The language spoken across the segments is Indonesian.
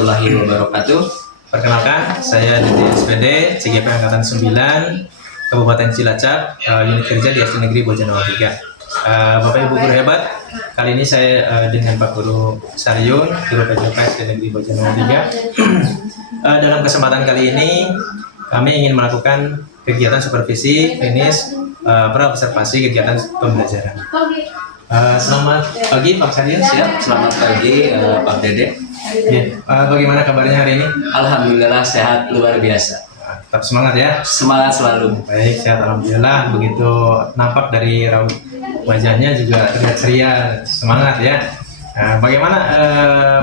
warahmatullahi wabarakatuh. Perkenalkan, saya Dede SPD, CGP Angkatan 9, Kabupaten Cilacap, unit kerja di SD Negeri Bojano 3. Bapak Ibu guru hebat, kali ini saya dengan Pak Guru Saryun, Guru PJK SD Negeri Bojano 3. Dalam kesempatan kali ini, kami ingin melakukan kegiatan supervisi klinis praobservasi kegiatan pembelajaran. Selamat pagi Pak Saryun. Siap, selamat pagi Pak Dede. Ya, bagaimana kabarnya hari ini? Alhamdulillah sehat luar biasa. Tetap semangat ya. Semangat selalu. Baik, sehat alhamdulillah. Begitu nampak dari raut wajahnya juga terlihat ceria, semangat ya. Nah, bagaimana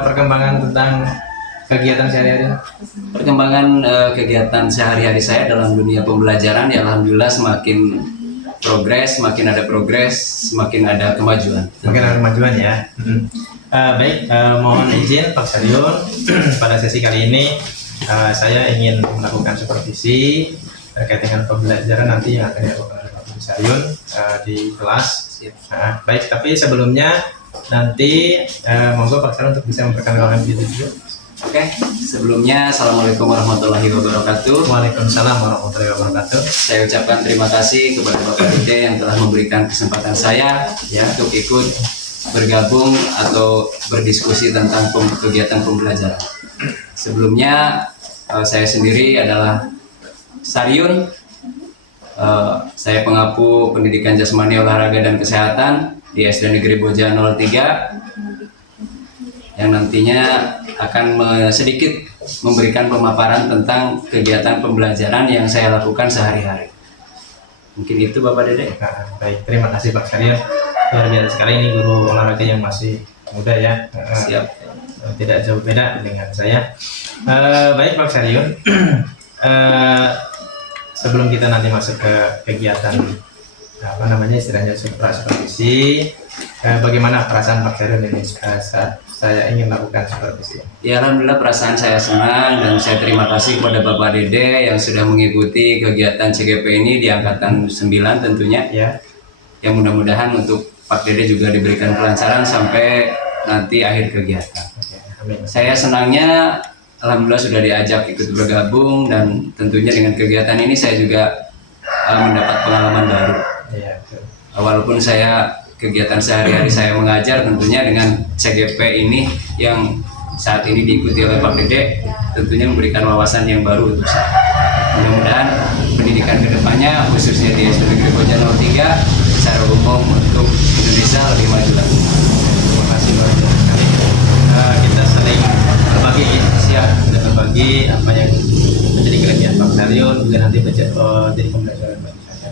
perkembangan tentang kegiatan sehari-hari? Perkembangan kegiatan sehari-hari saya dalam dunia pembelajaran ya alhamdulillah semakin semakin ada kemajuan. Mungkin ada kemajuan ya. Baik, mohon izin Pak Saryun, pada sesi kali ini saya ingin melakukan supervisi terkait dengan pembelajaran nanti yang akan dilakukan oleh Pak Saryun di kelas. Baik, tapi sebelumnya nanti monggo Pak Saryun untuk bisa memperkenalkan diri dulu. Oke, sebelumnya Assalamualaikum warahmatullahi wabarakatuh. Waalaikumsalam warahmatullahi wabarakatuh. Saya ucapkan terima kasih kepada Bapak Dede yang telah memberikan kesempatan saya untuk ikut bergabung atau berdiskusi tentang kegiatan pembelajaran. Sebelumnya saya sendiri adalah Saryun. Saya pengampu pendidikan jasmani, olahraga dan kesehatan di SD Negeri Bojano 3 yang nantinya akan sedikit memberikan pemaparan tentang kegiatan pembelajaran yang saya lakukan sehari-hari. Mungkin itu Bapak Dede. Baik, terima kasih Pak Saryun. Luar biasa sekali, ini guru olahraga yang masih muda ya. Siap. Tidak jauh beda dengan saya. Baik Pak Saryun, sebelum kita nanti masuk ke kegiatan istilahnya supervisi, bagaimana perasaan Pak Saryun ini saat saya ingin lakukan supervisi? Ya, alhamdulillah perasaan saya senang dan saya terima kasih kepada Bapak Dede yang sudah mengikuti kegiatan CGP ini di angkatan 9 tentunya ya. Yang mudah-mudahan untuk Pak Dede juga diberikan kelancaran sampai nanti akhir kegiatan. Amin. Saya senangnya alhamdulillah sudah diajak ikut bergabung dan tentunya dengan kegiatan ini saya juga mendapat pengalaman baru. Ya, walaupun kegiatan sehari-hari saya mengajar tentunya dengan CGP ini yang saat ini diikuti oleh Pak Dede tentunya memberikan wawasan yang baru untuk saya. Mudah-mudahan pendidikan kedepannya khususnya di SD Negeri Bojano 3 secara umum untuk Indonesia lebih maju lagi. Terima kasih banyak sekali. Kita saling berbagi, siap kita berbagi apa yang menjadi kelebihan Pak Saryun juga nanti jadi pembelajaran bagi saya.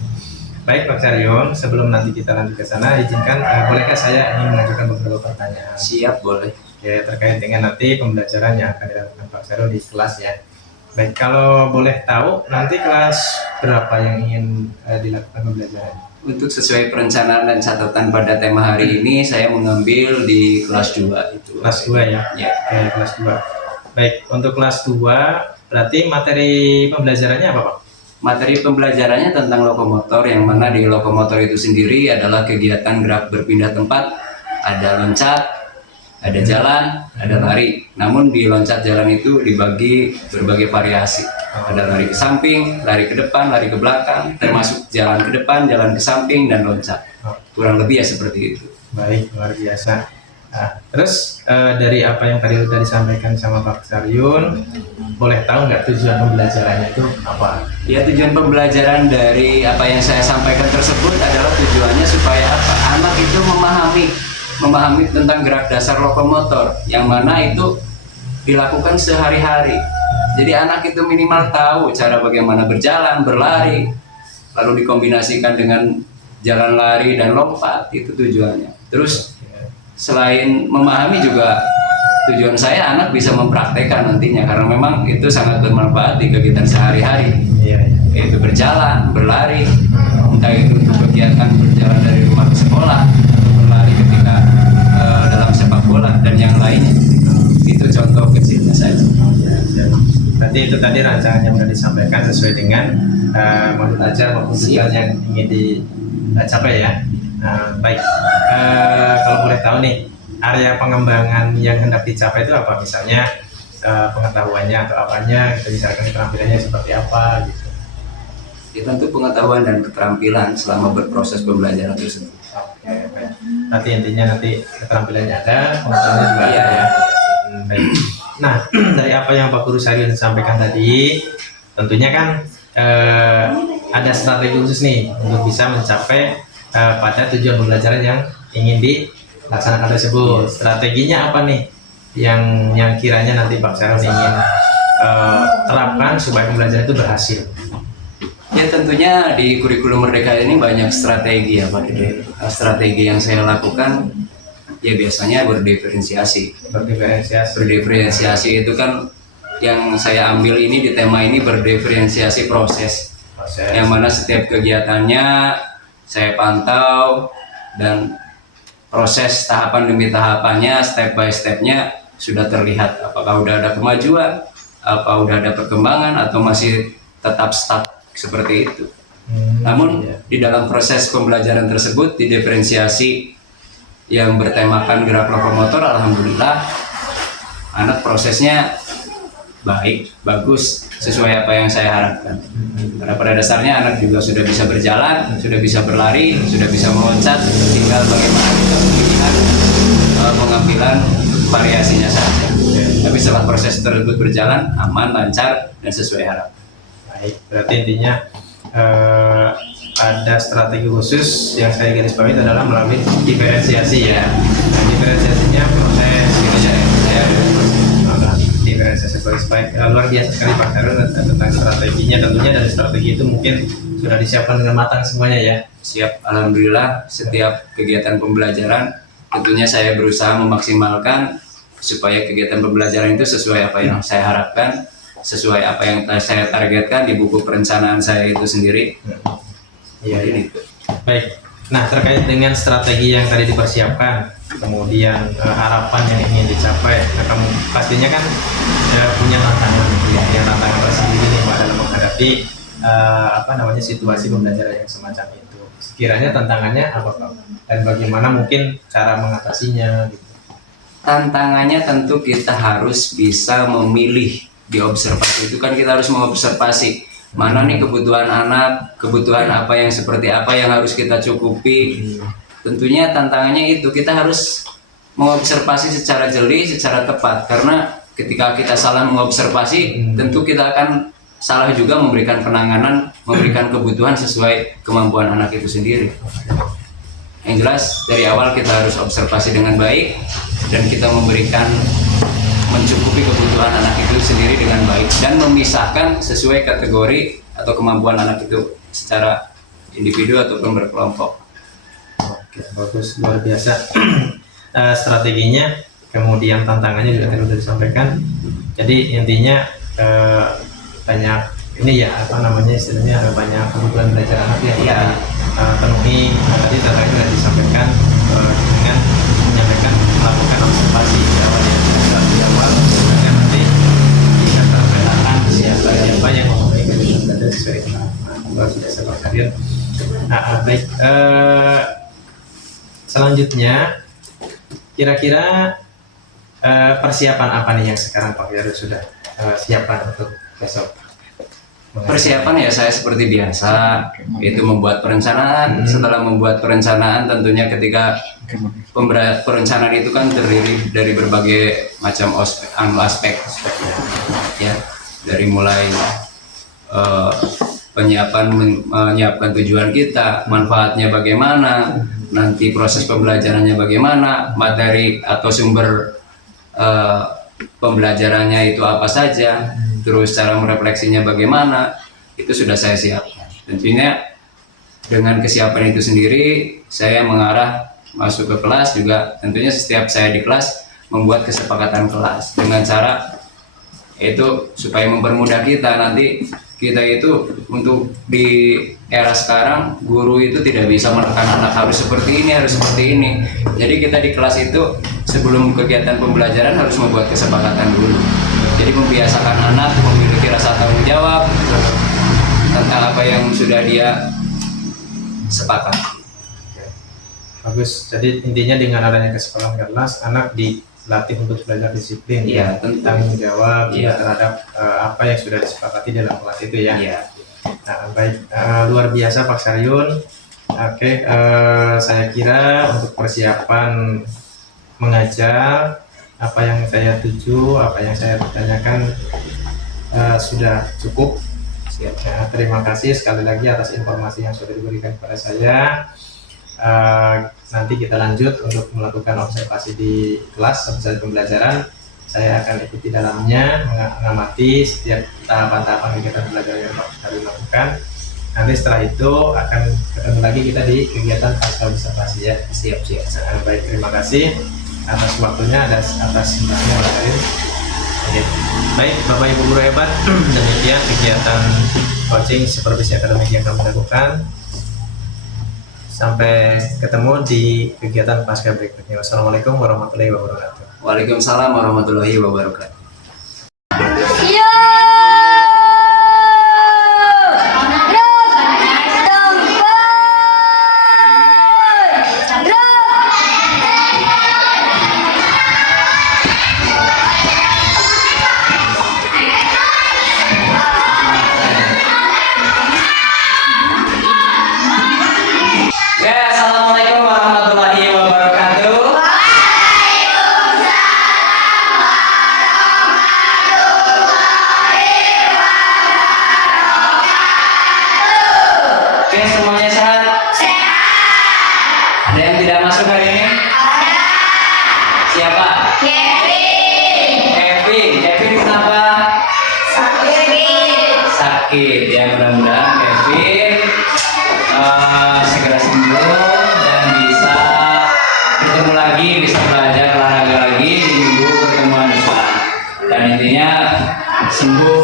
Baik Pak Saryun, sebelum nanti kita lanjut ke sana, izinkan bolehkah saya ingin mengajukan beberapa pertanyaan? Siap, boleh. Ya, terkait dengan nanti pembelajaran yang akan dilakukan Pak Saryun di kelas ya. Baik, kalau boleh tahu nanti kelas berapa yang ingin dilakukan pembelajaran? Untuk sesuai perencanaan dan catatan pada tema hari ini, saya mengambil di kelas 2 itu. Kelas 2 ya? Ya. Oke, kelas 2. Baik, untuk kelas 2 berarti materi pembelajarannya apa Pak? Materi pembelajarannya tentang lokomotor, yang mana di lokomotor itu sendiri adalah kegiatan gerak berpindah tempat, ada loncat, ada jalan, ada lari. Namun di loncat jalan itu dibagi berbagai variasi. Ada lari ke samping, lari ke depan, lari ke belakang, termasuk jalan ke depan, jalan ke samping, dan loncat. Kurang lebih ya seperti itu. Baik, luar biasa. Nah, terus dari apa yang tadi sudah disampaikan sama Pak Saryun, boleh tahu nggak tujuan pembelajarannya itu apa? Ya, tujuan pembelajaran dari apa yang saya sampaikan tersebut adalah tujuannya supaya apa? Anak itu memahami tentang gerak dasar lokomotor, yang mana itu dilakukan sehari-hari. Jadi anak itu minimal tahu cara bagaimana berjalan, berlari, lalu dikombinasikan dengan jalan lari dan lompat, itu tujuannya. Terus selain memahami juga tujuan saya anak bisa mempraktekkan nantinya, karena memang itu sangat bermanfaat di kegiatan sehari-hari, yaitu berjalan, berlari, entah itu untuk kegiatan berjalan dari rumah ke sekolah, berlari ketika dalam sepak bola dan yang lainnya. Itu contoh kecilnya saja. Berarti itu tadi rancangan yang sudah disampaikan sesuai dengan modul ajar maupun tujuan yang ingin dicapai ya. Baik, kalau boleh tahu nih, area pengembangan yang hendak dicapai itu apa? Misalnya pengetahuannya atau apanya, gitu, misalkan keterampilannya seperti apa gitu. Ya, tentu pengetahuan dan keterampilan selama berproses pembelajaran tersebut. Oke, baik. Nanti intinya nanti keterampilannya ada, pengetahuannya juga ada ya. Baik. Nah, dari apa yang Pak Guru Sarion sampaikan tadi, tentunya kan ada strategi khusus nih untuk bisa mencapai pada tujuan pembelajaran yang ingin dilaksanakan tersebut. Strateginya apa nih yang kiranya nanti Pak Sarion ingin terapkan supaya pembelajaran itu berhasil? Ya, tentunya di kurikulum Merdeka ini banyak strategi ya Pak Dede. Strategi yang saya lakukan ya biasanya berdiferensiasi. Berdiferensiasi itu kan yang saya ambil ini di tema ini berdiferensiasi proses. Yang mana setiap kegiatannya saya pantau dan proses tahapan demi tahapannya, step by stepnya sudah terlihat apakah udah ada kemajuan, apa udah ada perkembangan atau masih tetap stuck seperti itu. Namun di dalam proses pembelajaran tersebut di diferensiasi yang bertemakan gerak lokomotor, alhamdulillah anak prosesnya baik, bagus, sesuai apa yang saya harapkan. Karena pada dasarnya anak juga sudah bisa berjalan, sudah bisa berlari, sudah bisa meloncat, tinggal bagaimana kita memilih pengambilan variasinya saja. Tapi setelah proses tersebut berjalan aman, lancar, dan sesuai harapan. Baik, berarti intinya ada strategi khusus yang saya garis bawahi adalah melalui diferensiasi ya. Nah, diferensiasinya proses gitu ya. Diferensiasi proses baik. Luar biasa sekali Pak Sarion tentang strateginya. Tentunya dari strategi itu mungkin sudah disiapkan dengan matang semuanya ya. Siap, alhamdulillah setiap kegiatan pembelajaran tentunya saya berusaha memaksimalkan supaya kegiatan pembelajaran itu sesuai apa yang saya harapkan, sesuai apa yang saya targetkan di buku perencanaan saya itu sendiri. Iya, ya. Baik. Nah, terkait dengan strategi yang tadi dipersiapkan, kemudian harapan yang ingin dicapai, nah, kamu pastinya kan punya tantangan, ya, tantangan tersendiri nih Pak dalam menghadapi situasi pembelajaran yang semacam itu. Sekiranya tantangannya apa Pak? Dan bagaimana mungkin cara mengatasinya? Gitu. Tantangannya tentu kita harus bisa memilih. Di observasi itu kan kita harus mengobservasi mana nih kebutuhan anak, kebutuhan apa yang seperti apa yang harus kita cukupi. Tentunya tantangannya itu kita harus mengobservasi secara jeli, secara tepat, karena ketika kita salah mengobservasi tentu kita akan salah juga memberikan penanganan, memberikan kebutuhan sesuai kemampuan anak itu sendiri. Yang jelas dari awal kita harus observasi dengan baik dan kita mencukupi kebutuhan anak itu sendiri dengan baik dan memisahkan sesuai kategori atau kemampuan anak itu secara individu ataupun berkelompok. Oke, bagus, luar biasa. Strateginya, kemudian tantangannya juga tadi sudah disampaikan. Jadi intinya banyak ini ya istilahnya ada banyak kebutuhan belajar anak yang penuhi. Tadi tantangannya sudah disampaikan dengan menyampaikan melakukan observasi di awal dan nanti bisa terpetakan siapa yang memenuhi kebutuhan sesuai dengan luar biasa Pak Sarion. Baik, selanjutnya kira-kira persiapan apa nih yang sekarang Pak Sarion sudah siapkan untuk besok? Persiapan ya saya seperti biasa, itu membuat perencanaan. Setelah membuat perencanaan tentunya ketika perencanaan itu kan terdiri dari berbagai macam aspek ya, dari mulai menyiapkan tujuan kita, manfaatnya bagaimana, nanti proses pembelajarannya bagaimana, materi atau sumber pembelajarannya itu apa saja, terus cara merefleksinya bagaimana, itu sudah saya siapkan. Tentunya dengan kesiapan itu sendiri saya mengarah masuk ke kelas juga. Tentunya setiap saya di kelas membuat kesepakatan kelas dengan cara itu supaya mempermudah kita. Nanti kita itu untuk di era sekarang guru itu tidak bisa menekan anak harus seperti ini, harus seperti ini. Jadi kita di kelas itu sebelum kegiatan pembelajaran harus membuat kesepakatan dulu. Jadi membiasakan anak memiliki rasa tanggung jawab tentang apa yang sudah dia sepakat. Bagus. Jadi intinya dengan adanya kesepakatan kelas, anak latih untuk belajar disiplin, Iya, tentu. tanggung jawab juga Iya. terhadap apa yang sudah disepakati dalam kelas itu ya. Iya. Nah, baik, luar biasa Pak Saryun. Oke, saya kira untuk persiapan mengajar, apa yang saya tuju, apa yang saya tanyakan sudah cukup. Ya, terima kasih sekali lagi atas informasi yang sudah diberikan kepada saya. Nanti kita lanjut untuk melakukan observasi di kelas, observasi pembelajaran. Saya akan ikuti dalamnya, mengamati setiap tahapan-tahapan kegiatan belajar yang kita lakukan. Nanti setelah itu akan ketemu lagi kita di kegiatan pasca observasi ya. Siap. Baik, terima kasih atas waktunya, atas sinyalnya Pak Karim. Oke. Baik, Bapak Ibu guru hebat, demikian kegiatan coaching supervisi akademik yang kami lakukan. Sampai ketemu di kegiatan pasca berikutnya. Wassalamualaikum warahmatullahi wabarakatuh. Waalaikumsalam warahmatullahi wabarakatuh. Oke, assalamualaikum warahmatullahi wabarakatuh. Oke, semuanya sehat? Ada yang tidak masuk hari ini? Siapa? Kevin kenapa? Sakit. Ya, mudah-mudahan Kevin segera sembuh dan bisa bertemu lagi, bisa belajar olahraga lagi di minggu pertemuan depan. Dan intinya sembuh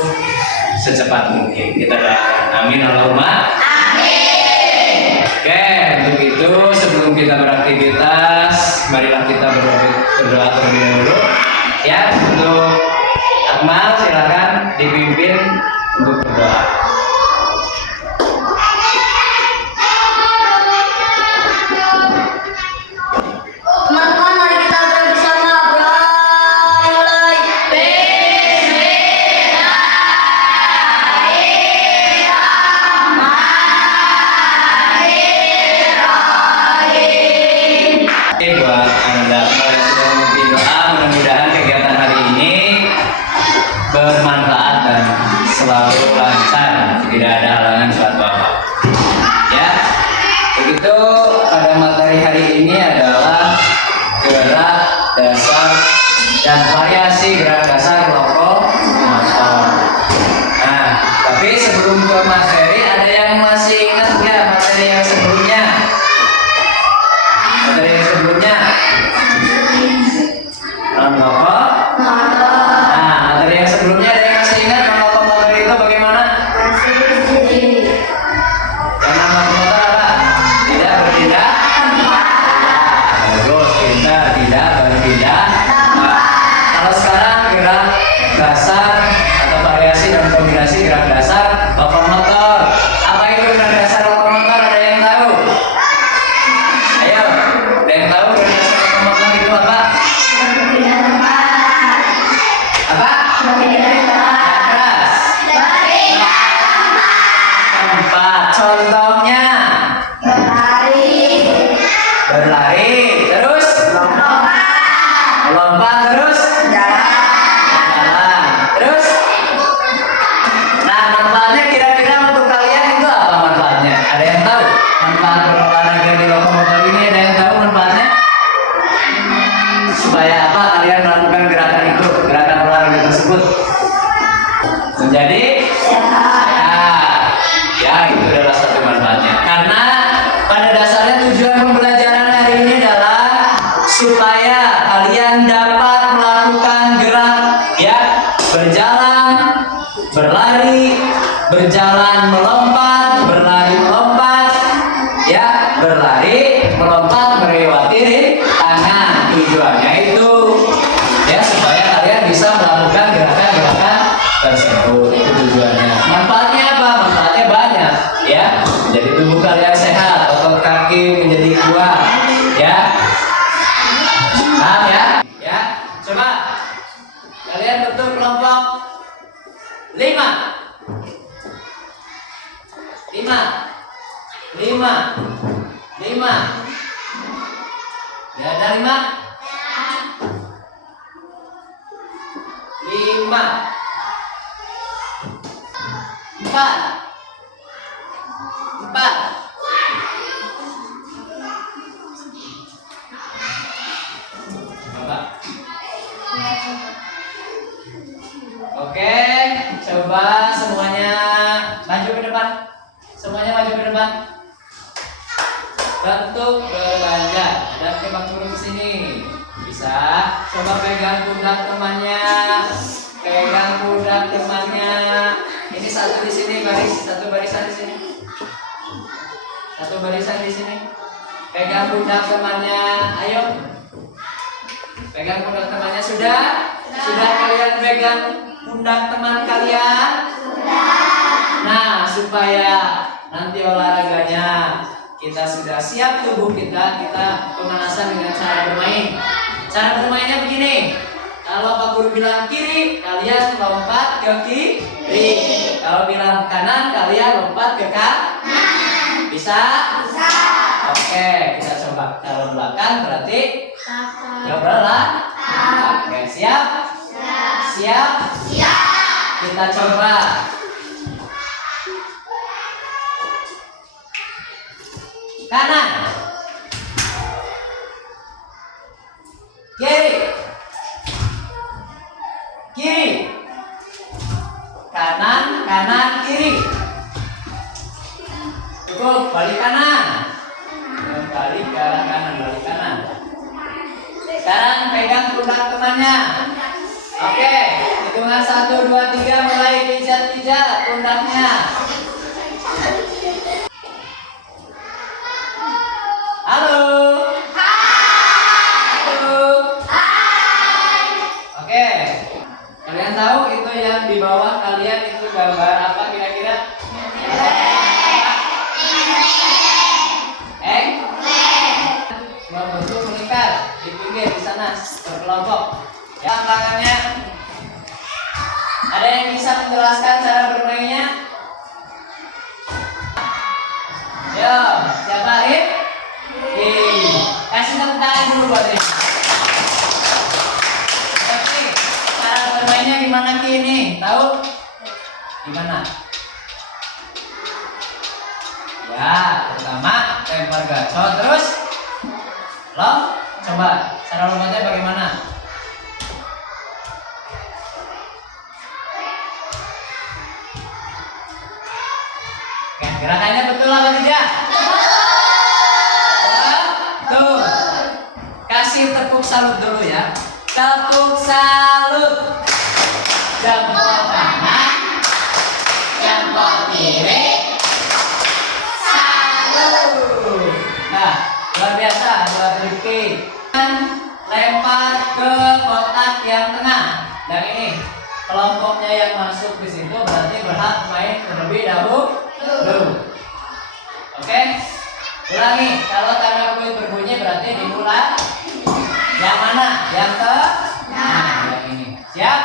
secepat mungkin. Kita doakan. Amin Allahumma. Oke, untuk itu sebelum kita beraktivitas, marilah kita berdoa terlebih dahulu. Ya, untuk Akmal silakan dipimpin untuk berdoa. Teman-teman, mari kita berdoa bersama. Mulai. Buat Anda yang sudah memimpin doa, mudah-mudahan kegiatan hari ini bermanfaat dan selalu lancar, tidak ada halangan suatu apa. Ya, begitu pada materi hari ini adalah gerak dasar dan variasi gerak dasar lokomotor. Nah, tapi sebelum ke materi, ada yang masih ingat nggak materi yang sebelumnya? Materi yang sebelumnya? Lokomotor. Nah, materi yang sebelumnya ada yang masih ingat lokomotor itu bagaimana? Yang nama lokomotor apa? Tidak berpindah. Bagus, pintar, tidak berpindah. Nah, kalau sekarang gerak dasar atau variasi dan kombinasi gerak dasar lokomotor. Apa itu gerak dasar lokomotor? Ada yang tahu? Ayo, ada yang tahu gerak dasar lokomotor itu apa? Apa? Keras. Tempat. Contohnya berlari, terus lompat, terus jalan, terus. Nah, manfaatnya kira-kira untuk kalian itu apa manfaatnya? Ada yang tahu manfaat berolahraga di lokomotor ini? Ada yang tahu manfaatnya? Supaya apa kalian melakukan gerakan itu, gerakan olahraga tersebut? Menjadi sehat. Ya, itu adalah satu manfaatnya. Karena pada dasarnya tujuan pembelajaran hari ini adalah supaya kalian dapat melakukan gerak, ya, berjalan, berlari, berjalan melompat, berlari melompat, ya, berlari melompat melewati tangan. Tujuannya itu ya supaya kalian bisa melakukan gerakan-gerakan tersebut. Itu tujuannya. Manfaatnya apa? Manfaatnya banyak, ya. Jadi tubuh kalian sehat, otot kaki menjadi kuat, ya. Paham ya? Ya. 5. 5. Ya, ada 5. 5. 4. 4. Coba. Oke, coba semuanya maju ke depan. Semuanya maju ke depan. Bentuk berbanja. Dan ke Bang Guru ke sini. Bisa. Coba pegang pundak temannya. Pegang pundak temannya. Ini satu di sini baris, satu barisan di sini. Satu barisan di sini. Pegang pundak temannya. Ayo. Pegang pundak temannya sudah? Sudah kalian pegang pundak teman kalian? Nah, supaya nanti olahraganya kita sudah siap tubuh kita pemanasan dengan cara bermain. Cara bermainnya begini. Kalau Pak Guru bilang kiri, kalian lompat ke kiri. Kalau bilang kanan, kalian lompat ke kanan. Bisa? Bisa. Oke, kita coba. Kalau belakang berarti jawab belakang. Oke, siap? Siap? Siap. Kita coba. Kanan. Kiri. Kiri. Kanan, kanan, kiri. Cukup, balik kanan. Balik ke arah kanan, balik kanan. Sekarang pegang pundak temannya. Oke, hitungan 1, 2, 3 mulai pijat-pijat pundaknya. Halo. Halo. Oke. Kalian tahu itu yang di bawah kalian itu gambar apa kira-kira? Semua bentuk mengikat di pinggir di sana berkelompok. Ya, tangannya. Ada yang bisa menjelaskan cara bermainnya? Yo, siapa Arif? Kasih tepuk tangan dulu buat ini. Oke, cara bermainnya gimana Ki ini? Tahu? Gimana? Ya, pertama lempar gacor terus coba cara lompatnya bagaimana? Oke, gerakannya betul apa tidak? Betul. Kasih tepuk salut dulu ya. Tepuk salut. Jempol kanan, jempol kiri. Salut. Nah, luar biasa, luar biasa. Lempar ke kotak yang tengah. Dan ini kelompoknya yang masuk di situ berarti berhak main terlebih dahulu. Oke, ulangi. Kalau tanda kulit berbunyi berarti dimulai. Yang mana? Yang ke? Nah, yang ini. Siap?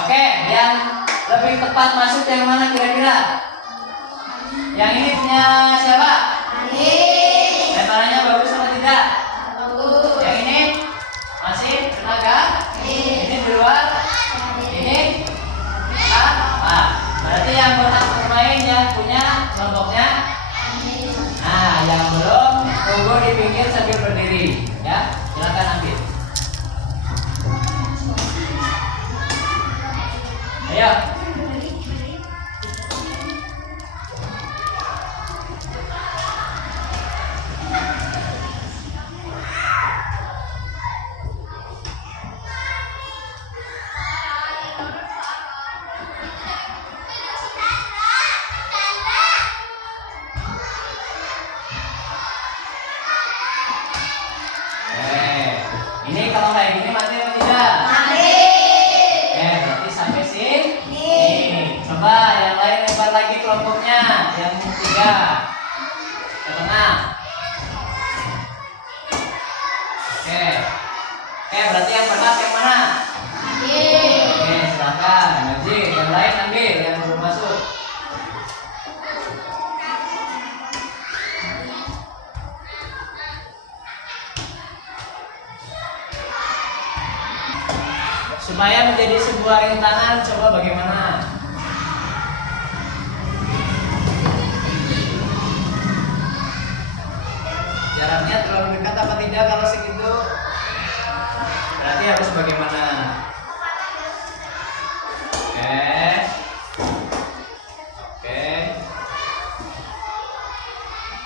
Oke, yang lebih tepat masuk yang mana kira-kira? Yang ini punya siapa? Lemparannya bagus atau tidak? Yang ini masih tenaga? Ini di luar? Ini? Nah, berarti yang berhak bermain yang punya kelompoknya. Nah, yang belum tunggu di pinggir sambil berdiri. Ya, silakan ambil. Ayo. Ini kalau kayak gini mati atau tidak? Mati. Berarti sampai sini. Coba yang lain lempar lagi kelompoknya. Yang ketiga ke tengah. Oke, berarti yang berhak yang mana? Oke, silakan, Najib. supaya menjadi sebuah rintangan, coba bagaimana? Jaraknya terlalu dekat apa tidak? Kalau segitu berarti harus bagaimana? Oke.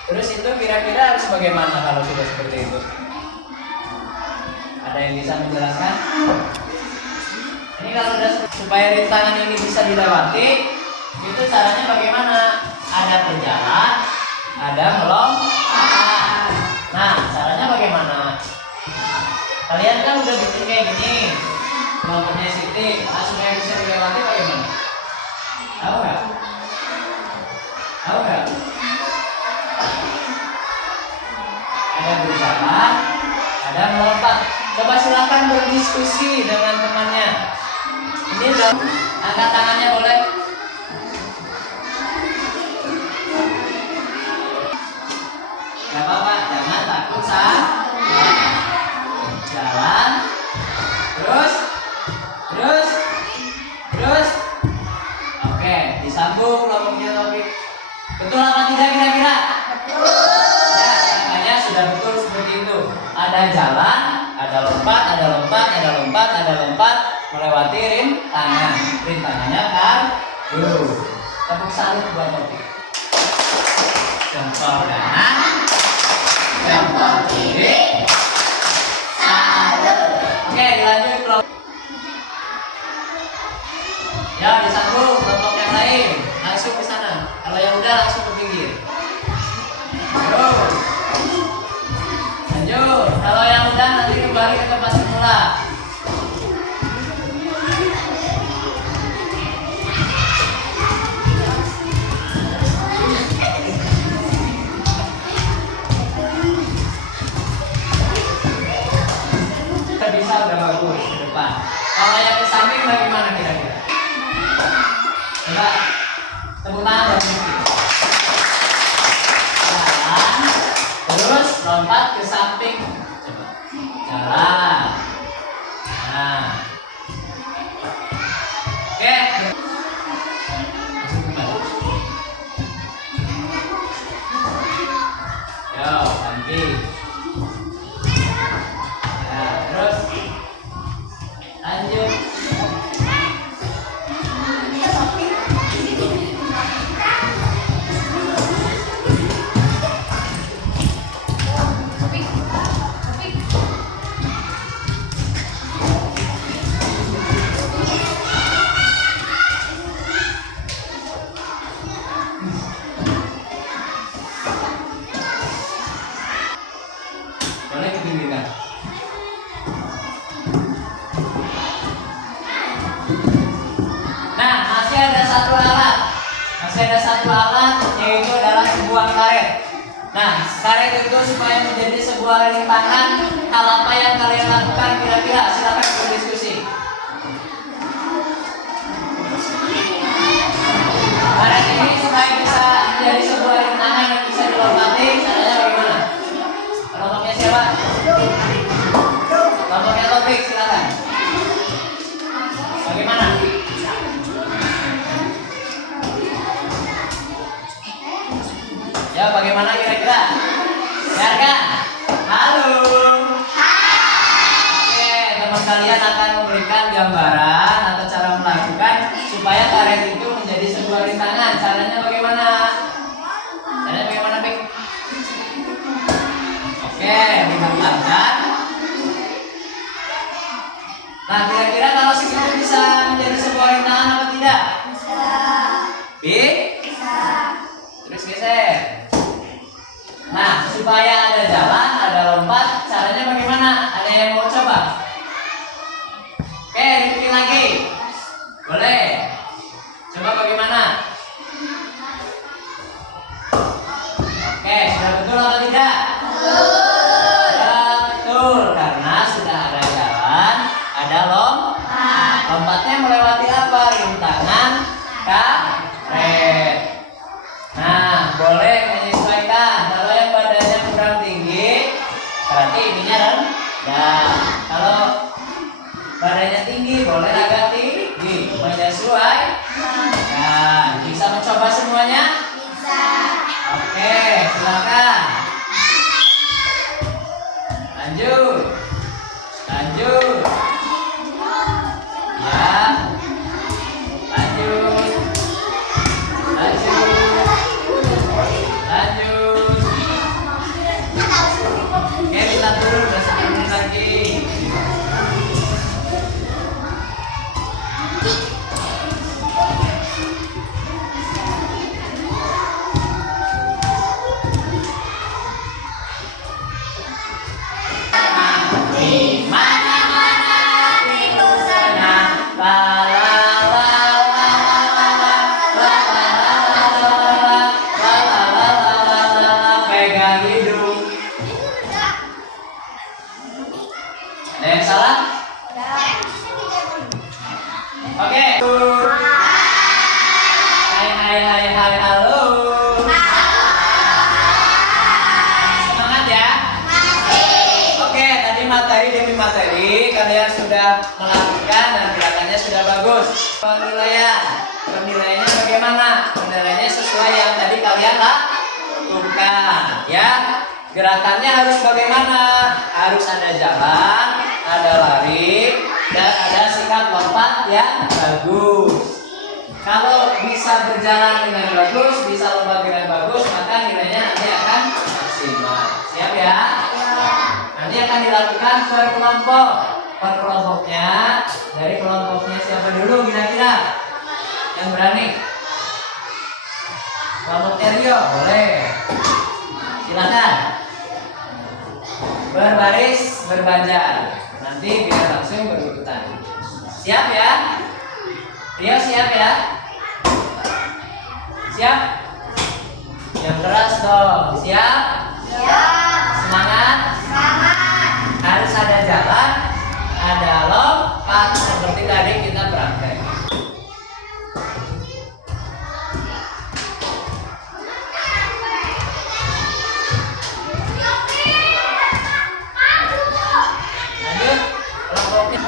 Terus itu kira-kira harus bagaimana kalau sudah seperti itu? Ada yang bisa menjelaskan? Ini kalau sudah supaya rintangan ini bisa dilewati, itu caranya bagaimana? Ada berjalan, ada melompat. Nah, caranya bagaimana? Kalian kan udah bikin kayak gini, kelompoknya Siti, supaya bisa dilewati bagaimana? Tahu nggak? Tahu nggak? Ada berjalan, ada melompat. Coba silakan berdiskusi dengan temannya. Ini dong, angkat tangannya boleh. Gak apa-apa, jangan takut jalan, terus. Oke, disambung kelompoknya topik. Betul apa tidak kira-kira? Ya, makanya sudah betul seperti itu. Ada jalan, ada lompat, melewati rintangan. Rintangannya kan, tepuk salut buat topik. Jempol kanan, jempol kiri, salut. Oke, dilanjut kelompok. Ya, disambung kelompok yang lain. Langsung ke sana. Kalau yang udah langsung ke pinggir. Lanjut. Kalau yang udah nanti kembali ke tempat semula. Bisa udah bagus ke depan. Kalau yang ke samping bagaimana kira-kira? Coba tepuk tangan dan mungkin. Jalan, terus lompat ke samping. Coba jalan. Nah, oke. Yo, ganti. Terus lanjut. Boleh kedinginan. Nah, masih ada satu alat, yaitu adalah sebuah karet. Nah, karet itu supaya menjadi sebuah rintangan, hal apa yang kalian lakukan kira-kira? Silakan berdiskusi. Karet ini supaya bisa menjadi sebuah rintangan yang bisa dilompati, caranya bagaimana? Kelompoknya siapa? Kelompoknya topik, silakan. Bagaimana? Ya, bagaimana kira-kira? Biarkan. Halo. Oke, teman kalian akan memberikan gambaran atau cara melakukan supaya karet itu menjadi sebuah rintangan. Caranya bagaimana? Caranya bagaimana, Pik? Oke, dibentarkan. Nah, kira-kira kalau segitu bisa menjadi sebuah rintangan apa tidak? Pik? Terus geser. Nah, supaya ada jalan, ada lompat, caranya bagaimana? Ada yang mau coba? Oke, dibikin lagi. Boleh. Coba bagaimana? Oke, sudah betul atau tidak? Betul, karena sudah ada jalan, ada lompat. Lompatnya melewati apa? Rintangan karet. Nah, boleh menyesuaikan. Kalau yang badannya kurang tinggi, berarti ininya rendah. Kalau badannya tinggi, boleh sudah melakukan dan gerakannya sudah bagus. Penilaiannya bagaimana? Penilaiannya sesuai yang tadi kalian lakukan, ya. Gerakannya harus bagaimana? Harus ada jalan, ada lari, dan ada sikap lompat yang bagus. Kalau bisa berjalan dengan bagus, bisa lompat dengan bagus, maka nilainya nanti akan maksimal. Siap ya? Nanti akan dilakukan per kelompok. Per kelompoknya, dari kelompoknya siapa dulu kira-kira? Yang berani? Kelompok Rio, boleh. Silakan. Berbaris, berbanjar. Nanti biar langsung berurutan. Siap ya? Rio siap ya? Siap? Yang keras dong. Siap? Semangat? Harus ada jalan, ada lompat seperti tadi kita praktek. Lanjut, kelompoknya.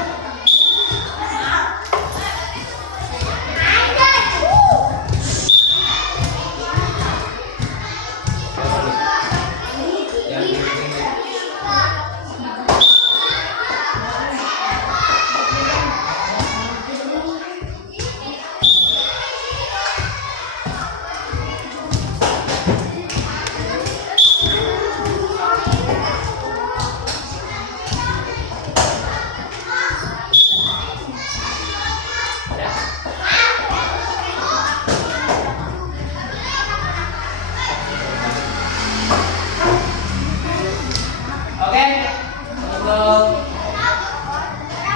Oke, untuk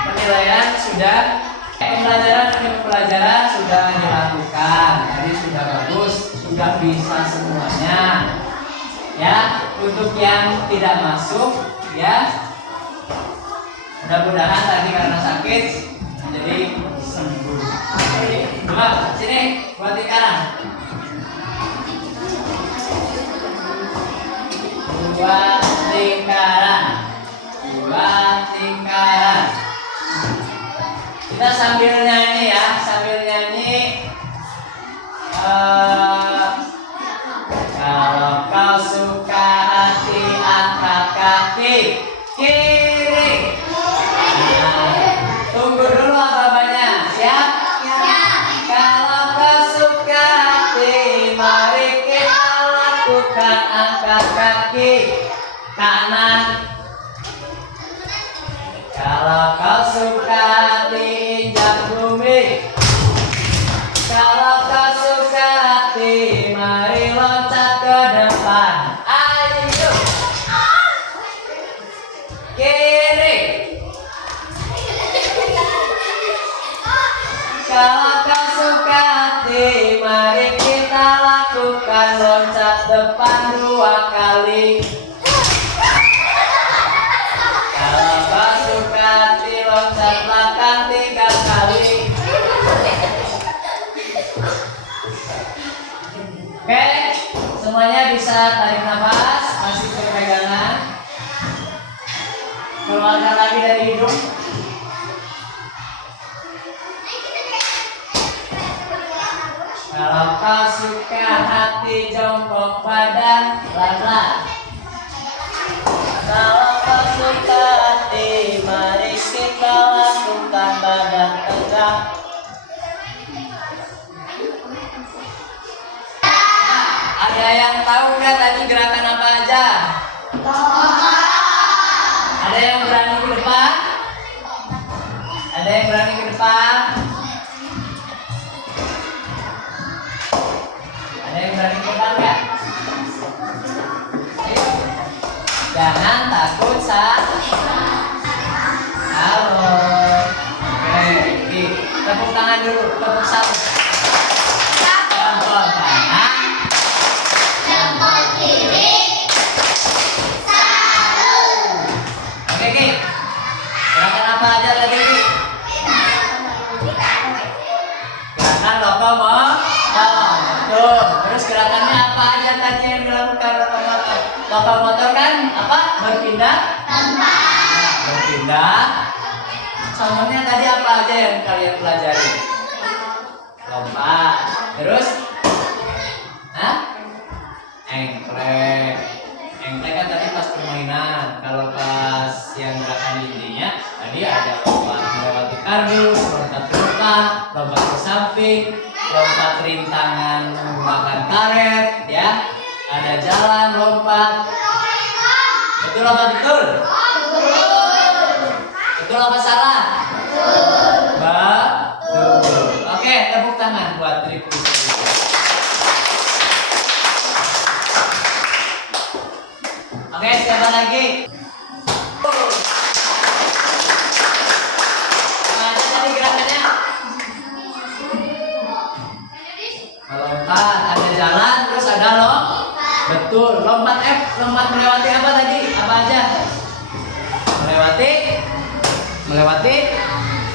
penilaian sudah, pembelajaran sudah dilakukan, tadi sudah bagus, sudah bisa semuanya. Ya, untuk yang tidak masuk, ya, mudah-mudahan tadi karena sakit menjadi sembuh. Coba sini, buat di kanan. Buat lingkaran, buat lingkaran. Kita sambil nyanyi ya, sambil nyanyi. Kalau kau suka hati, angkat kaki kiri. Tunggu dulu abah-abahnya, siap? Kalau kau suka hati, mari kita lakukan, angkat kaki kanan. Kalau kau suka hati, injak bumi. Kalau kau suka hati, mari loncat ke depan. Ayo. Kiri. Kalau kau suka hati, mari kita lakukan loncat depan 2 kali. Kalau kau suka hati, loncat belakang 3 kali. Oke, semuanya bisa tarik nafas, masih berpegangan. Keluarkan lagi dari hidung. Kalau kau suka hati, jongkok badan, pelan-pelan. Kalau kau suka hati, mari kita lakukan badan tegak. Ada yang tahu nggak tadi gerakan apa aja? Ada yang berani ke depan? Ada yang berani ke depan? Ada yang berani ke depan nggak? Ayo. Jangan takut halo. Oke, tepuk tangan dulu, tepuk satu. Jempol kanan. Jempol kiri. Oke, Ki. Gerakan apa aja tadi, Ki? Gerakan lokomotor. Tuh, terus gerakannya apa aja tadi yang dilakukan lokomotor? Lokomotor kan apa? Berpindah tempat. Berpindah Soalnya tadi apa aja yang kalian pelajari? Lompat. Terus? Hah? Engklek. Engklek kan tadi pas permainan. Kalau pas yang gerakan intinya tadi ada lompat melewati kardus, lompat ke depan, lompat ke samping, lompat rintangan menggunakan karet, ya. Ada jalan lompat. Betul apa betul? Betul apa salah? Betul. Oke, tepuk tangan buat Tripu. Oke, siapa lagi? Apa aja tadi gerakannya? Melompat, ada jalan, terus ada betul. Lompat lompat melewati apa tadi? Apa aja? Melewati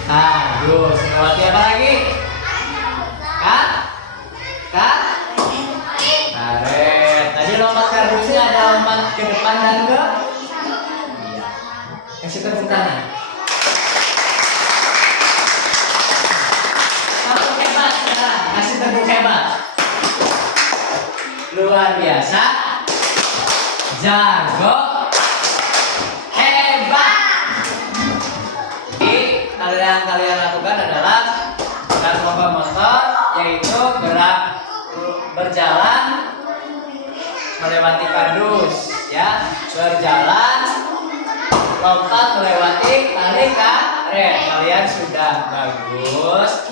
kardus. Melewati apa lagi? Karet. Tadi lompat kardusnya ada lompat ke depan dan ke iya. Kasih tepuk tangan. Tepuk hebat sekarang. Kasih tepuk hebat. Luar biasa. Jago. Hebat. Jadi, yang kalian lakukan adalah gerak lokomotor, yaitu gerak berjalan melewati kardus, ya, berjalan lompat melewati tali karet. Kalian sudah bagus,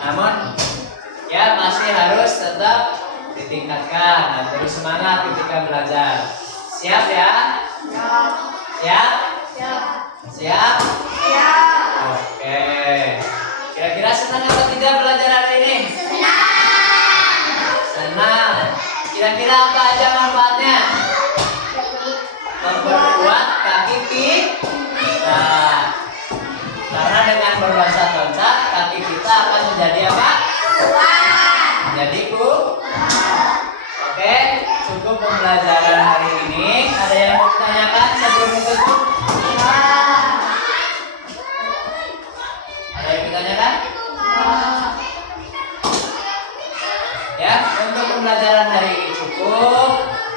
namun ya masih harus tetap ditingkatkan dan terus semangat ketika belajar. Siap ya? Siap? Siap? Oke. Kira-kira senang atau tidak belajar hari ini? Senang. Kira-kira apa aja manfaatnya? Memperkuat kaki kita. Karena dengan berloncat-loncat kaki kita akan menjadi apa? Menjadi Oke, cukup pembelajaran hari ini. Ada yang mau ditanyakan sebelum ditutup? Ada yang ditanyakan? Ya, untuk pembelajaran hari ini cukup.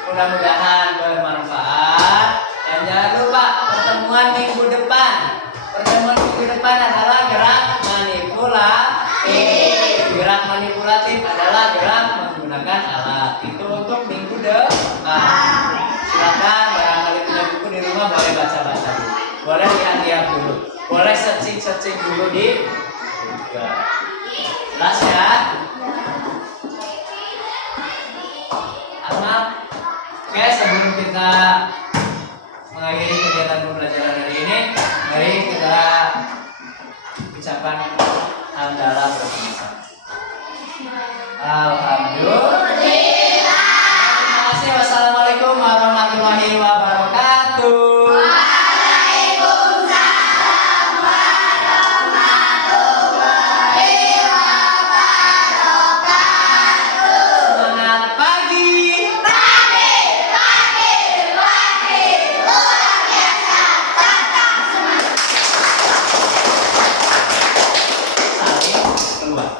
Mudah-mudahan bermanfaat. Dan jangan lupa pertemuan minggu depan. Pertemuan minggu depan adalah gerak manipulatif. Gerak manipulatif adalah gerak menggunakan alat. Itu untuk minggu depan. Silakan barangkali punya buku di rumah boleh baca-baca dulu. Boleh lihat-lihat dulu. Boleh searching dulu di Google. Jelas ya? Amal. Oke, sebelum kita mengakhiri kegiatan pembelajaran hari ini, mari kita ucapkan hamdalah bersama-sama. Alhamdulillah. Terima kasih. Wassalamualaikum warahmatullahi wabarakatuh. Semangat pagi. Saling keluar.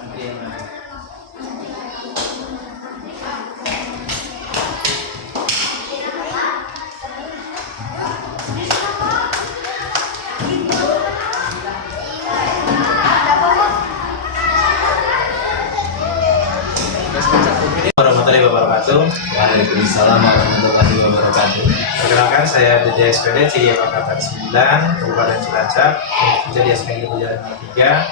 Nanti yang mana? Warahmatullahi wabarakatuh. Waalaikumsalam warahmatullahi wabarakatuh. Perkenalkan, saya DJ SPD Cilia Angkatan 9 Kabupaten Cilacap, menjadi SPG Pelajaran 3.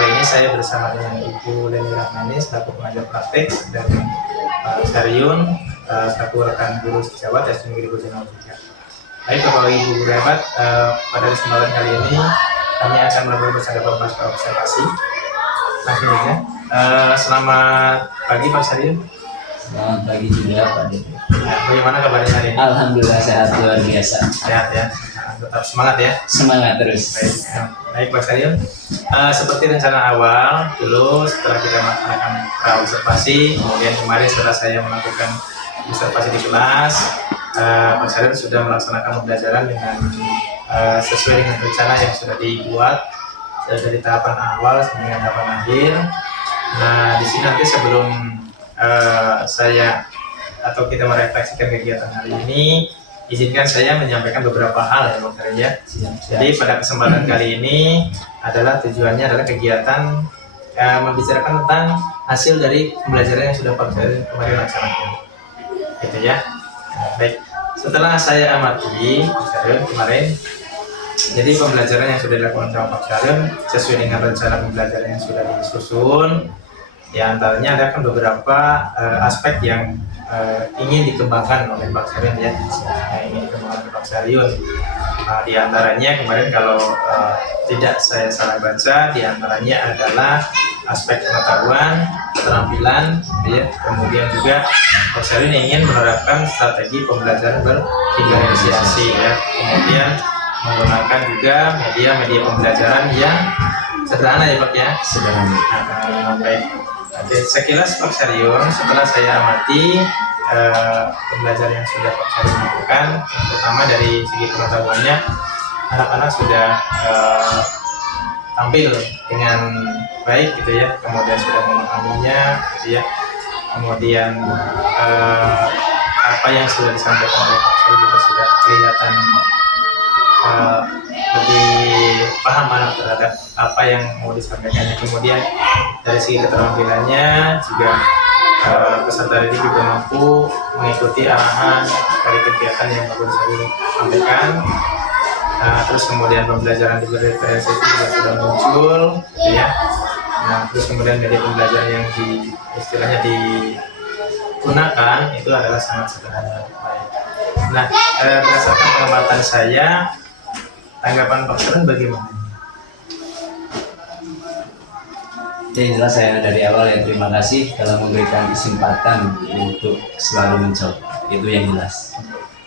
Hari ini saya bersama dengan Ibu Leni Rahmani selaku pengajar praktek dan Pak Saryun selaku rekan guru sejawat SD Negeri Bojonegoro 3. Baik Bapak Ibu guru hebat, pada kesempatan kali ini kami akan melakukan bersama masalah observasi. Langsung saja. Selamat pagi Pak Saryun. Selamat pagi juga Pak Dede. Bagaimana kabarnya hari ini? Alhamdulillah sehat luar biasa. Sehat ya. Tetap semangat ya. Semangat terus. Baik Pak Saryun. Seperti rencana awal dulu setelah kita melakukan observasi, kemudian kemarin setelah saya melakukan observasi di kelas, Pak Syaril sudah melaksanakan pembelajaran dengan sesuai dengan rencana yang sudah dibuat dari tahapan awal sampai dengan tahapan akhir. Nah, di sini nanti sebelum saya atau kita merefleksikan kegiatan hari ini, izinkan saya menyampaikan beberapa hal ya Pak Syaril ya. Jadi pada kesempatan kali ini tujuannya adalah kegiatan membicarakan tentang hasil dari pembelajaran yang sudah Pak Syaril kemarin laksanakan. Gitu ya. Nah, baik. Setelah saya amati Pak Syaril kemarin, jadi pembelajaran yang sudah dilakukan sama Pak Syaril sesuai dengan rencana pembelajaran yang sudah disusun. Di antaranya ada kan beberapa aspek yang ingin dikembangkan oleh Pak Syaril ya, yang ingin dikembangkan oleh Pak Syaril. Di antaranya kemarin kalau tidak saya salah baca, di antaranya adalah aspek pengetahuan, keterampilan, ya. Kemudian juga Pak Syaril ingin menerapkan strategi pembelajaran berdiferensiasi ya. Kemudian menggunakan juga media-media pembelajaran yang sederhana ya Pak ya. Sederhana. Baik. Oke, sekilas Pak Syaril setelah saya amati pembelajaran yang sudah Pak Syaril lakukan, terutama dari segi pengetahuannya, anak-anak sudah tampil dengan baik gitu ya, kemudian sudah memahaminya gitu ya, kemudian apa yang sudah disampaikan oleh Pak Syaril juga sudah kelihatan lebih paham anak terhadap apa yang mau disampaikannya. Kemudian dari segi keterampilannya juga peserta didik juga mampu mengikuti arahan dari kegiatan yang Pak Syaril sampaikan. Terus kemudian pembelajaran diferensiasi itu juga sudah muncul gitu ya. Nah, terus kemudian media pembelajaran yang istilahnya digunakan itu adalah sangat sederhana. Nah, berdasarkan pengamatan saya, tanggapan Pak Syaril bagaimana? Yang jelas saya dari awal ya terima kasih telah memberikan kesempatan untuk selalu mencoba, itu yang jelas.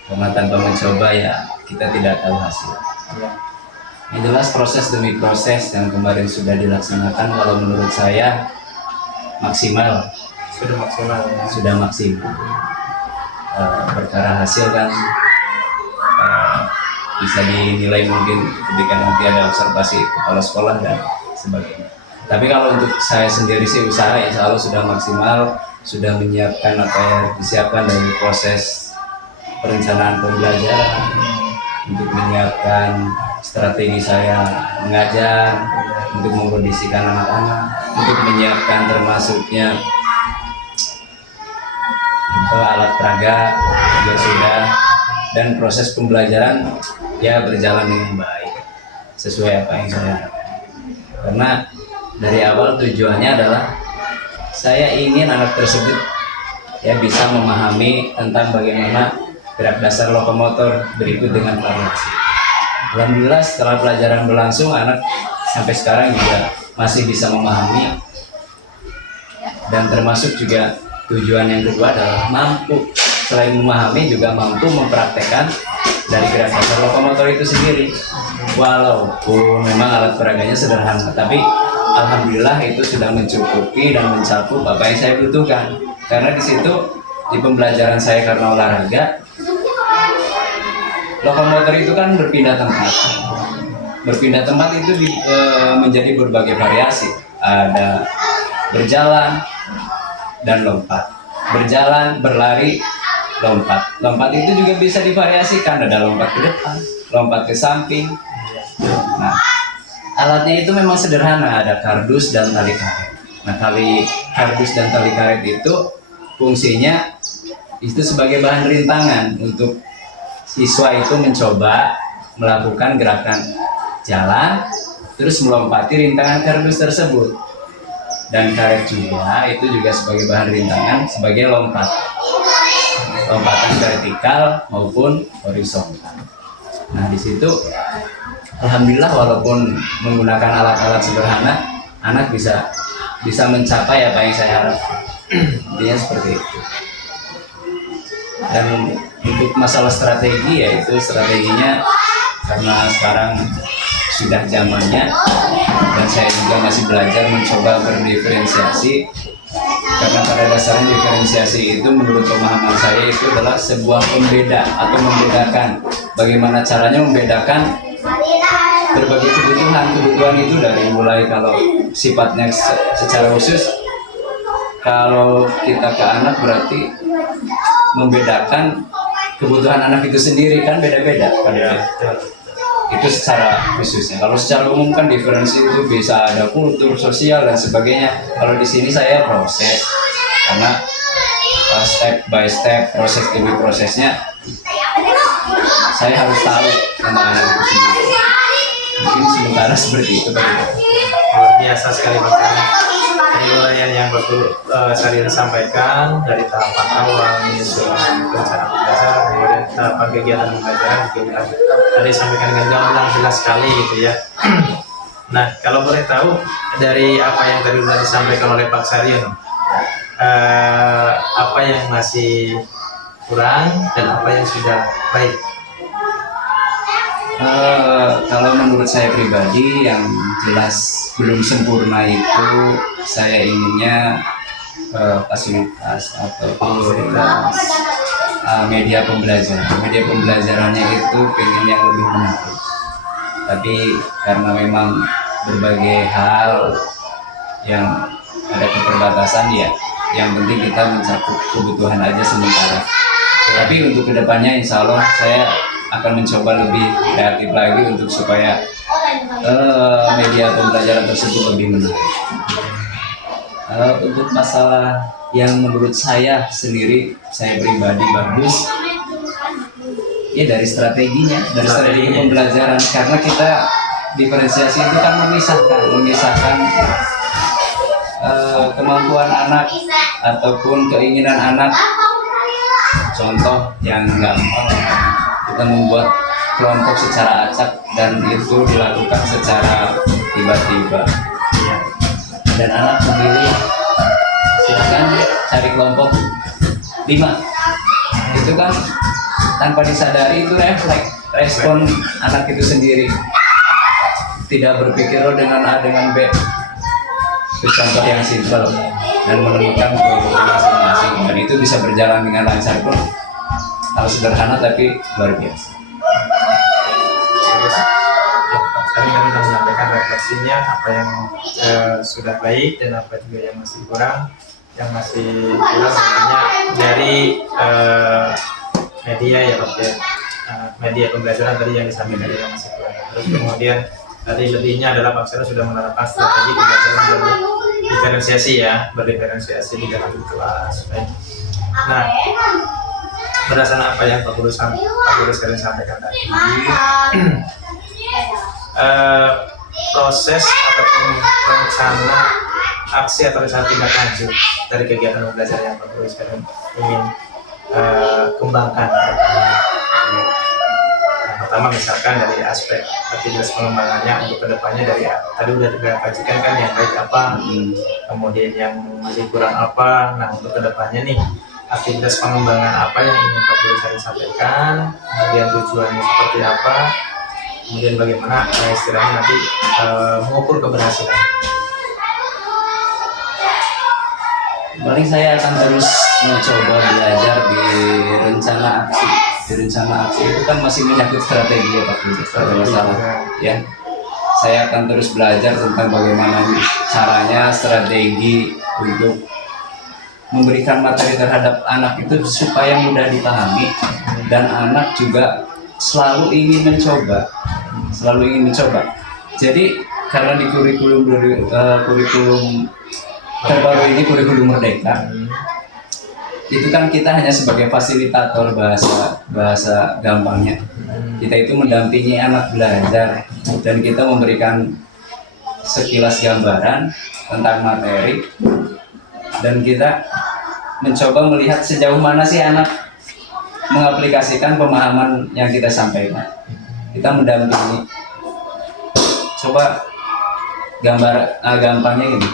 Karena tanpa mencoba ya kita tidak tahu hasil. Yang jelas proses demi proses yang kemarin sudah dilaksanakan, kalau menurut saya maksimal. Sudah maksimal ya? Sudah maksimal. Perkara hasil kan bisa dinilai mungkin ketika nanti ada observasi kepala sekolah dan sebagainya. Tapi kalau untuk saya sendiri sih usaha ya selalu sudah maksimal, sudah menyiapkan apa yang disiapkan dari proses perencanaan pembelajaran, untuk menyiapkan strategi saya mengajar, untuk mengkondisikan anak-anak, untuk menyiapkan termasuknya alat peraga juga sudah, dan proses pembelajaran ya berjalan dengan baik sesuai apa yang saya harapkan. Karena dari awal tujuannya adalah saya ingin anak tersebut ya bisa memahami tentang bagaimana gerak dasar lokomotor berikut dengan variasi. Alhamdulillah setelah pelajaran berlangsung, anak sampai sekarang juga masih bisa memahami, dan termasuk juga tujuan yang kedua adalah mampu selain memahami juga mampu mempraktekkan dari gerak dasar lokomotor itu sendiri. Walaupun memang alat peraganya sederhana, tapi alhamdulillah itu sudah mencukupi dan mencakup apa yang saya butuhkan. Karena di situ di pembelajaran saya karena olahraga, lokomotor itu kan berpindah tempat. Berpindah tempat itu menjadi berbagai variasi. Ada berjalan dan lompat, berjalan, berlari, lompat. Lompat itu juga bisa divariasikan, ada lompat ke depan, lompat ke samping. Nah, alatnya itu memang sederhana, ada kardus dan tali karet. Nah, kardus dan tali karet itu fungsinya itu sebagai bahan rintangan untuk siswa itu mencoba melakukan gerakan jalan, terus melompati rintangan kardus tersebut. Dan karet juga itu juga sebagai bahan rintangan sebagai lompatan vertikal maupun horizontal. Nah, di situ alhamdulillah walaupun menggunakan alat-alat sederhana, anak bisa mencapai apa yang saya harapkan. Intinya seperti itu. Dan untuk masalah strategi, yaitu strateginya karena sekarang sudah zamannya dan saya juga masih belajar mencoba berdiferensiasi, karena pada dasarnya diferensiasi itu menurut pemahaman saya itu adalah sebuah pembeda atau membedakan. Bagaimana caranya membedakan berbagai kebutuhan itu dari mulai kalau sifatnya secara khusus, kalau kita ke anak berarti membedakan kebutuhan anak itu sendiri kan beda-beda itu secara khususnya. Kalau secara umum kan diferensi itu bisa ada kultur, sosial dan sebagainya. Kalau di sini saya proses karena step by step, proses demi prosesnya saya harus tahu tentang anak itu sendiri. Mungkin sementara seperti itu Pak. Luar biasa sekali Pak Sari. Dari uraian yang Bapak Sari sampaikan dari tahapan awal menyusun rencana pembelajaran, kemudian tahapan kegiatan pembelajaran juga tadi sampaikan dengan gamblang jelas sekali gitu ya. Nah, kalau boleh tahu dari apa yang tadi sudah disampaikan oleh Pak Saryono, apa yang masih kurang dan apa yang sudah baik? Kalau menurut saya pribadi yang jelas belum sempurna itu saya inginnya fasilitas ataupun media pembelajaran. Media pembelajarannya itu pengen yang lebih menarik. Tapi karena memang berbagai hal yang ada keterbatasan ya, yang penting kita mencakup kebutuhan aja sementara. Tapi untuk kedepannya insya Allah saya akan mencoba lebih kreatif lagi untuk supaya media pembelajaran tersebut lebih menarik. Untuk masalah yang menurut saya sendiri, saya pribadi bagus, ya dari strateginya, dari strategi pembelajaran. Karena kita diferensiasi itu kan memisahkan kemampuan anak ataupun keinginan anak. Contoh yang gampang, kita membuat kelompok secara acak dan itu dilakukan secara tiba-tiba dan anak memilih silakan cari kelompok 5 itu kan tanpa disadari itu respon anak itu sendiri, tidak berpikir dengan A dengan B. Itu contoh yang simpel dan menemukan kelompok masing-masing dan itu bisa berjalan dengan lancar pun. Hal sederhana tapi luar biasa. Terus, ya, Pak Sari kan sudah menyampaikan refleksinya apa yang sudah baik dan apa juga yang masih kurang. Yang masih kurang sebenarnya dari media ya Pak ya, media pembelajaran tadi yang disampaikan yang masih kurang. Terus kemudian tadi lebihnya adalah Pak Sari sudah menerapkan strategi pembelajaran berdiferensiasi di dalam kelas. Baik. Nah, berdasarkan apa yang Pak Guru sekalian sampaikan tadi, proses ataupun rencana aksi atau rencana tindak lanjut dari kegiatan pembelajaran yang Pak Guru sekalian ingin kembangkan. Yang pertama misalkan dari aspek aktivitas pengembangannya untuk kedepannya dari tadi sudah dikajikan kan yang baik apa, kemudian yang masih kurang apa. Nah untuk kedepannya nih aktivitas pengembangan apa yang ingin Pak Guru saya sampaikan, kemudian tujuannya seperti apa, kemudian bagaimana istilahnya nanti mengukur keberhasilan. Paling saya akan terus mencoba belajar di rencana aksi. Di rencana aksi itu kan masih menyangkut strategi ya Pak Guru, ada masalah ya. Saya akan terus belajar tentang bagaimana caranya strategi untuk memberikan materi terhadap anak itu supaya mudah dipahami dan anak juga selalu ingin mencoba. Jadi karena di kurikulum terbaru ini kurikulum Merdeka itu kan kita hanya sebagai fasilitator bahasa gampangnya. Kita itu mendampingi anak belajar dan kita memberikan sekilas gambaran tentang materi dan kita mencoba melihat sejauh mana sih anak mengaplikasikan pemahaman yang kita sampaikan. Kita mendampingi. Coba gampangnya gini.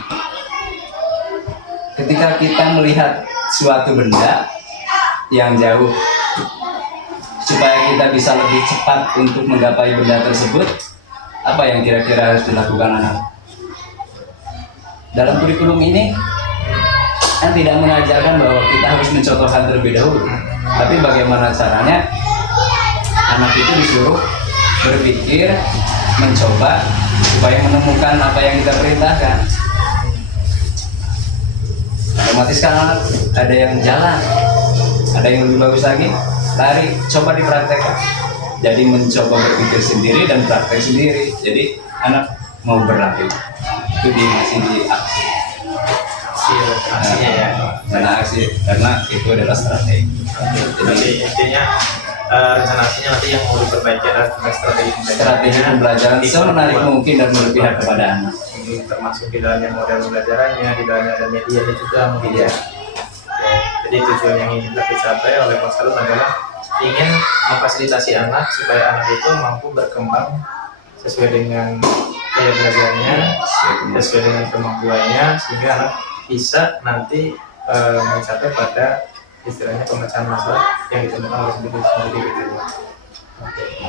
Ketika kita melihat suatu benda yang jauh, supaya kita bisa lebih cepat untuk menggapai benda tersebut, apa yang kira-kira harus dilakukan anak? Dalam kurikulum ini kan tidak mengajarkan bahwa kita harus mencontohkan terlebih dahulu, tapi bagaimana caranya anak itu disuruh berpikir, mencoba supaya menemukan apa yang kita perintahkan. Otomatis kan anak ada yang jalan, ada yang lebih bagus lagi, lari, coba dipraktekkan. Jadi mencoba berpikir sendiri dan praktek sendiri. Jadi anak mau berlari itu masih di aksi. Aksinya ya. Karena aksi, karena itu adalah strategi. Jadi intinya rencana aksinya nanti yang mau diperbaiki adalah tentang Strategi pembelajaran semenarik mungkin dan berpihak kepada anak. Termasuk di dalamnya model pembelajarannya, di dalamnya ada medianya juga mungkin ya. Jadi tujuan yang ingin kita capai oleh Pak Salun adalah ingin memfasilitasi anak supaya anak itu mampu berkembang sesuai dengan gaya belajarnya, sesuai dengan kemampuannya, sehingga anak bisa nanti mencapai pada istilahnya pemecahan masalah yang ditemukan oleh sendiri gitu ya.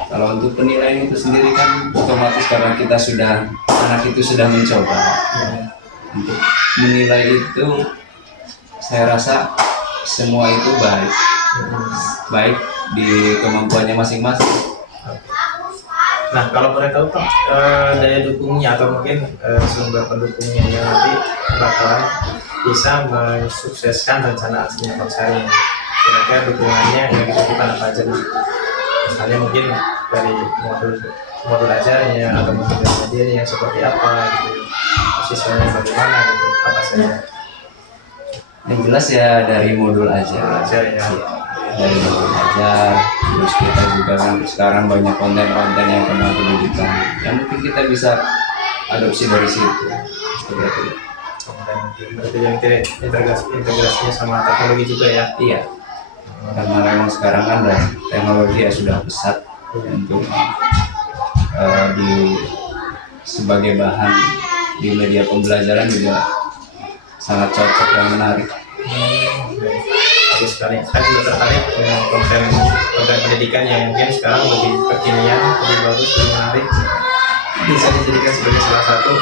Kalau untuk penilaian itu sendiri kan otomatis karena kita sudah, anak itu sudah mencoba. Untuk menilai itu saya rasa semua itu baik di kemampuannya masing-masing. Nah, kalau boleh tahu Pak, daya dukungnya atau mungkin sumber pendukungnya yang nanti bakalan bisa mensukseskan rencana aksinya Pak Salun. Kira-kira dukungannya yang dibutuhkan apa aja nih? Misalnya mungkin dari modul ajarnya atau modul medianya yang seperti apa gitu, siswanya bagaimana gitu, apa saja. Yang jelas ya dari modul aja. Ajar ya. Dari modul aja. Terus kita juga kan sekarang banyak konten-konten yang tentang pendidikan. Yang mungkin kita bisa adopsi dari situ. Seperti itu. Berarti yang integrasinya sama teknologi juga ya. Iya. Karena memang sekarang kan teknologi ya sudah pesat untuk di sebagai bahan di media pembelajaran juga sangat cocok dan menarik. Bagus sekali. Saya juga tertarik dengan konten pendidikan yang mungkin sekarang lebih kekinian, lebih bagus, lebih menarik. Bisa dijadikan sebagai salah satu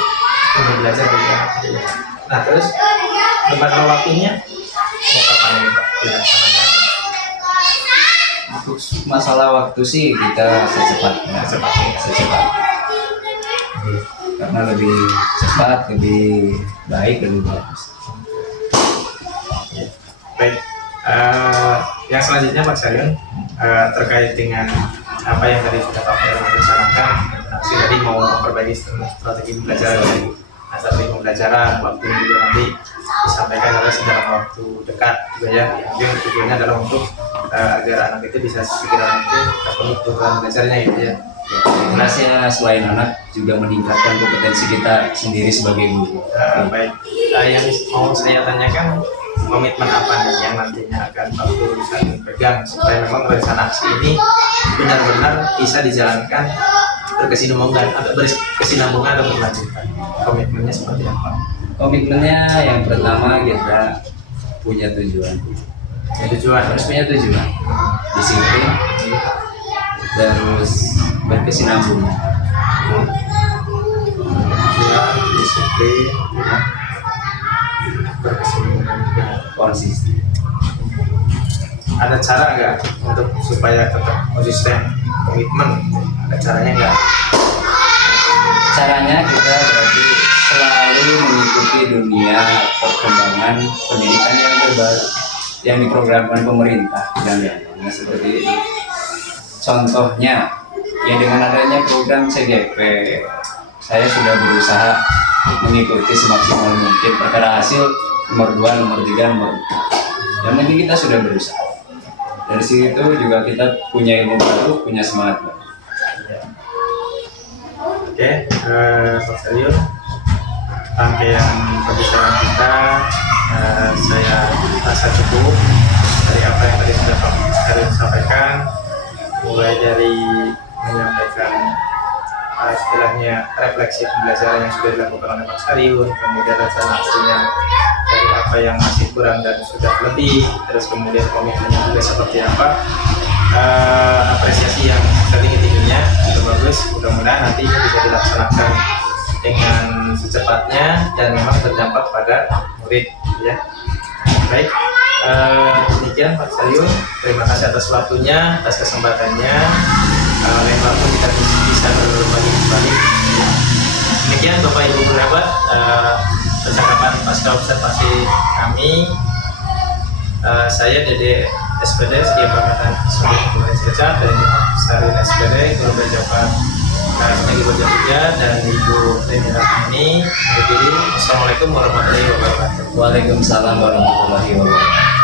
untuk belajar bagi anak. Nah, terus masalah waktunya mau kapan ini Pak dilaksanakan? Untuk masalah waktu sih kita secepatnya. Karena lebih cepat, lebih baik, lebih bagus. Baik, yang selanjutnya Pak Salun terkait dengan apa yang tadi sudah Pak Salun rencanakan, tadi mau memperbaiki strategi pembelajaran, strategi pembelajaran, waktunya juga nanti disampaikan adalah dalam waktu dekat juga ya. Mungkin tujuannya adalah untuk agar anak itu bisa segera nanti terpenuhi kebutuhan belajarnya gitu ya. Jelasnya selain anak juga meningkatkan kompetensi kita sendiri sebagai guru. Baik, yang mau saya tanyakan komitmen apa nih yang nantinya akan Pak Guru bisa pegang supaya memang rencana aksi ini benar-benar bisa dijalankan berkesinambungan atau berlanjutan. Komitmennya seperti apa? Komitmennya yang pertama kita punya tujuan. Harus punya tujuan. Disiplin, terus berkesinambungan. Tujuan, disiplin, berkesinambungan, konsisten. Ada cara nggak untuk supaya tetap konsisten komitmen? Ada caranya nggak? Caranya kita berarti selalu mengikuti dunia perkembangan pendidikan yang terbaru yang diprogramkan pemerintah dan lainnya seperti itu. Contohnya, ya dengan adanya program CGP, saya sudah berusaha mengikuti semaksimal mungkin. Perkara hasil nomor 2, nomor 3, nomor 4. Yang penting kita sudah berusaha. Dari situ juga kita punya ilmu baru, punya semangat baru. Oke, Pak Salun, rangkaian pembicaraan kita saya rasa cukup dari apa yang tadi sudah Pak Salun sampaikan, mulai dari menyampaikan istilahnya refleksi pembelajaran yang sudah dilakukan oleh Pak Salun, kemudian rencana aksinya dari apa yang masih kurang dan sudah lebih, terus kemudian komitmennya juga seperti apa. Apresiasi yang setinggi-tingginya itu bagus, mudah-mudahan nanti bisa dilaksanakan dengan secepatnya dan memang berdampak pada murid ya. Baik, demikian Pak Sayun. Terima kasih atas waktunya, atas kesempatannya. Lain waktu kita bisa berbagi kembali. Demikian Bapak Ibu bersahabat, percakapan pasca observasi kami. Saya Dede SPD sebagai Pangkatan Sumber Kabupaten Cilacap, dan Starin SPD Guru Berjabat Negeri Boja dan Ibu Rini Ratmini. Assalamualaikum warahmatullahi wabarakatuh. Waalaikumsalam warahmatullahi wabarakatuh.